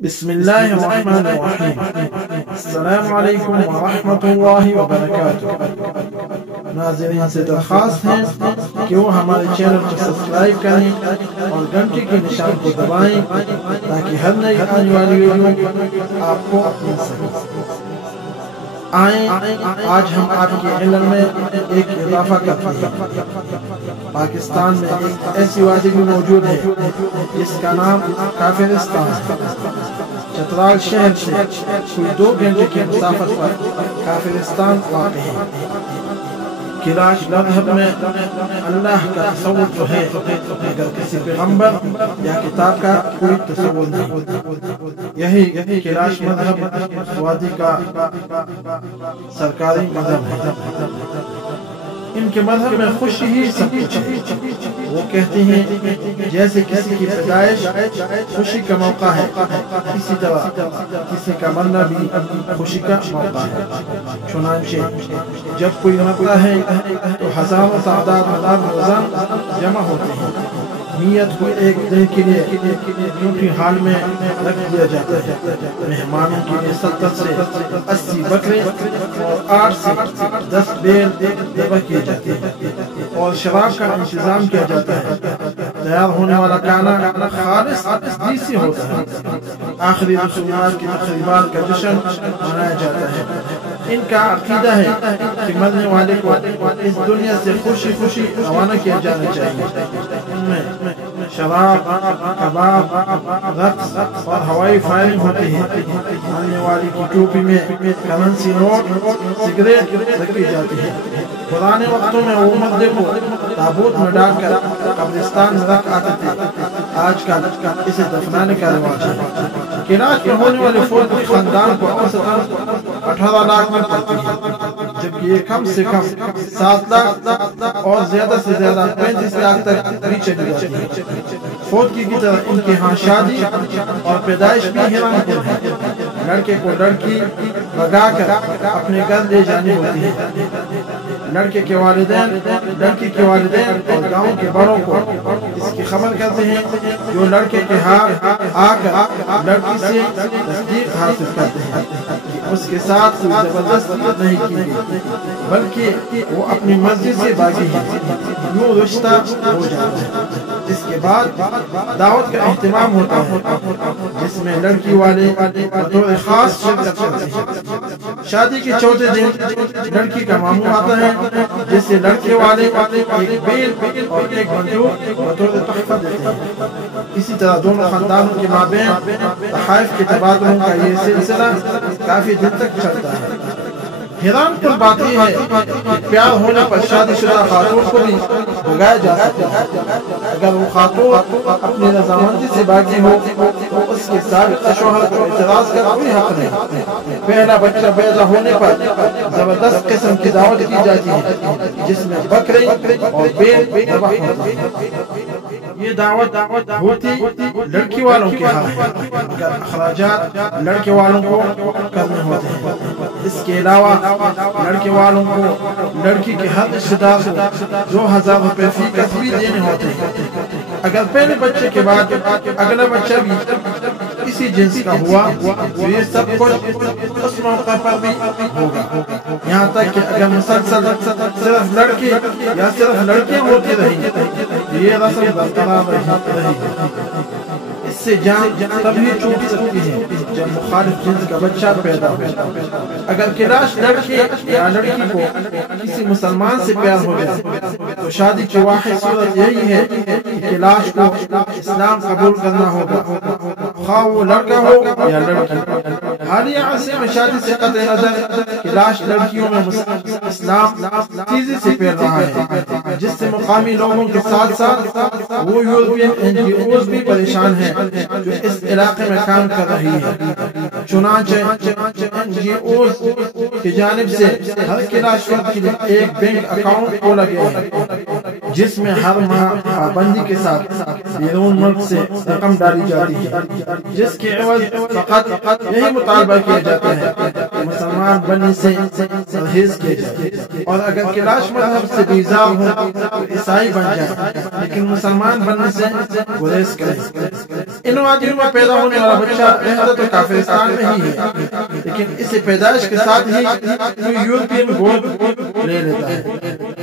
بسم الله الرحمن الرحیم. السلام علیکم ورحمۃ اللہ وبرکاتہ. ناظرین سے درخواست ہے کہ وہ ہمارے چینل کو سبسکرائب کریں اور گھنٹی کے نشان کو دبائیں تاکہ ہر نئی آنے والی ویڈیو آپ کو مل سکے. آئیں آج ہم آپ کے علم میں ایک اضافہ کرتے ہیں. پاکستان میں ایک ایسی وادی بھی موجود ہے جس کا نام کافرستان ہے. چترال شہر سے کوئی 2 گھنٹے کی مسافت پر کافرستان واقع ہے. کلاش مذہب میں اللہ کا تصور تو ہے مگر کسی پیغمبر یا کتاب کا کوئی تصور نہیں. یہی کلاش مذہب وادی کا سرکاری مذہب ہے. ان کے مذہب میں خوشی ہی سب کچھ ہے. وہ کہتے ہیں جیسے کسی کی پیدائش خوشی کا موقع ہے اسی طرح کسی کا مرنا بھی خوشی کا موقع ہے. چنانچہ جب کوئی مرتا ہے تو ہزاروں تعداد روزان جمع ہوتے ہیں. نیت کو ایک دن کے لیے اونٹی حال میں رکھ دیا جاتا ہے. مہمانوں کے لیے 70 سے 80 بکرے اور 8 سے 10 بیل ذبح کیے جاتے ہیں اور شراب کا انتظام کیا جاتا ہے. تیار ہونے والا کھانا خالص دیسی ہوتا ہے. آخری رسومات کی تقریبات کا جشن منایا جاتا ہے. ان کا عقیدہ ہے کہ مرنے والے کو اس دنیا سے خوشی خوشی روانہ کیا جانا چاہیے. ان میں شراب، کباب، رقص اور ہوائی فائرنگ ہوتی ہے. مرنے والی کی ٹوپی میں کرنسی نوٹ، سگریٹ رکھی جاتی ہے. پرانے وقتوں میں وہ مردے کو تابوت میں ڈال کر قبرستان میں رکھ آتے تھے. آج کل اسے دفنانے کا رواج ہے. کلاش میں ہونے والے فوت کے خاندان کو اوسطاً 18 لاکھ میں پڑتی ہے جبکہ یہ کم سے کم 7 لاکھ اور زیادہ سے زیادہ 35 لاکھ تک بھی چلی جاتی ہے. فوت کی طرح ان کے ہاں شادی اور پیدائش بھی حیران کن ہے. لڑکے کو لڑکی بگا کر اپنے گھر لے جانی ہوتی ہے. لڑکے کے والدین لڑکی کے والدین اور گاؤں کے بڑوں کو اس کی خبر کرتے ہیں جو لڑکے کے ہاتھ آ کر لڑکی سے تصدیق حاصل کرتے ہیں. اس کے ساتھ کوئی زبردستی نہیں کی گئی بلکہ وہ اپنی مرضی سے باغی ہے. یوں رشتہ ہو جاتا ہے. اس کے بعد دعوت کا اہتمام ہوتا ہے جس میں لڑکی والے بطور خاص شرکت کرتے ہیں. شادی کے چوتھے دن لڑکی کا ماموں آتا ہے جسے لڑکے والے ایک بیل اور ایک بندوق بطور تحفہ دیتے ہیں. اسی طرح دونوں خاندانوں کے مابین تحائف کے تبادلوں کا یہ سلسلہ کافی دن تک چلتا ہے. حیران کن بات یہ ہے کہ پیار ہونے پر شادی شدہ خاتون کو بھی بھگایا جا سکتا ہے. اگر وہ خاتون اپنی رضامندی سے باغی ہو تو اس کے سابقہ شوہر کو اعتراض کا کوئی حق نہیں. پہلا بچہ پیدا ہونے پر زبردست قسم کی دعوت کی جاتی ہے جس میں بکرے اور بیل ذبح ہوتے ہیں. یہ دعوت ہوتی لڑکی والوں کے ہاں ہے مگر اخراجات لڑکے والوں کو کرنے ہوتے ہیں. اس کے علاوہ لڑکے والوں کو لڑکی کے ہر رشتہ دار کو 2000 روپے فی کسبی دینے ہوتے ہیں. اگر پہلے بچے کے بعد اگلا بچہ بھی اسی جنس کا ہوا تو یہ سب کچھ اس موقع پر بھی ہوگا. یہاں تک کہ اگر مسلسل صرف لڑکے یا صرف لڑکیاں ہوتی رہی یہ رسم برقرار رہی. اس سے جان تبھی ٹوٹ سکتی ہے جب مخالف جنس کا بچہ پیدا ہو. اگر کلاش لڑکے یا لڑکی کو کسی مسلمان سے پیار ہو جائے تو شادی کی واحد صورت یہی ہے کہ کلاش کو اسلام قبول کرنا ہوگا خواہ وہ لڑکا ہو یا لڑکی. حالیہ عرصے میں شادی سے قطع نظر کلاش لڑکیوں میں اسلام تیزی سے پھیل رہا ہے جس سے مقامی لوگوں کے ساتھ ساتھ وہ یورپین NGOs بھی پریشان ہیں جو اس علاقے میں کام کر رہی ہے. چنانچہ NGOs کی جانب سے ہر کلاش فرد کے لیے ایک بینک اکاؤنٹ کھولا گیا ہے جس میں ہر ماہ پابندی کے ساتھ بیرون ملک سے رقم ڈالی جاتی ہے جس کے عوض فقط یہی مطالبہ کیا جاتا ہے کہ مسلمان بننے سے پرہیز کیا جائے، اور اگر کلاش مذہب سے بیزار ہو تو عیسائی بن جائے، لیکن مسلمان بننے سے گریز کریں۔ ان وادیوں میں پیدا ہونے والا بچہ رہتا تو کافرستان میں ہی ہے، لیکن اسے پیدائش کے ساتھ ہی کوئی یورپین گود لے لیتا ہے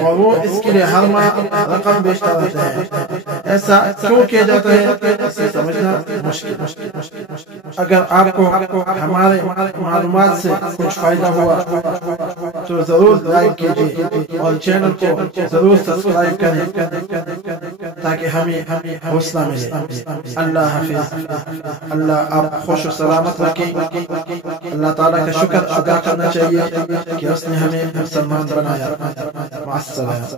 اور وہ اس کے لیے ہر ماہ رقم بیچتا رہتا ہے۔ ایسا کیوں کیا جاتا ہے اسے سمجھنا مشکل۔ اگر آپ کو ہمارے معلومات سے کچھ فائدہ ہوا تو ضرور لائک کیجیے اور چینل کو ضرور سبسکرائب کریں تاکہ ہمیں حوصلہ ملے۔ اللہ حافظ۔ اللہ آپ خوش و سلامت رکھیں۔ اللہ تعالیٰ کا شکر ادا کرنا چاہیے کہ اس نے ہمیں مسلمان بنایا۔ مع السلامہ۔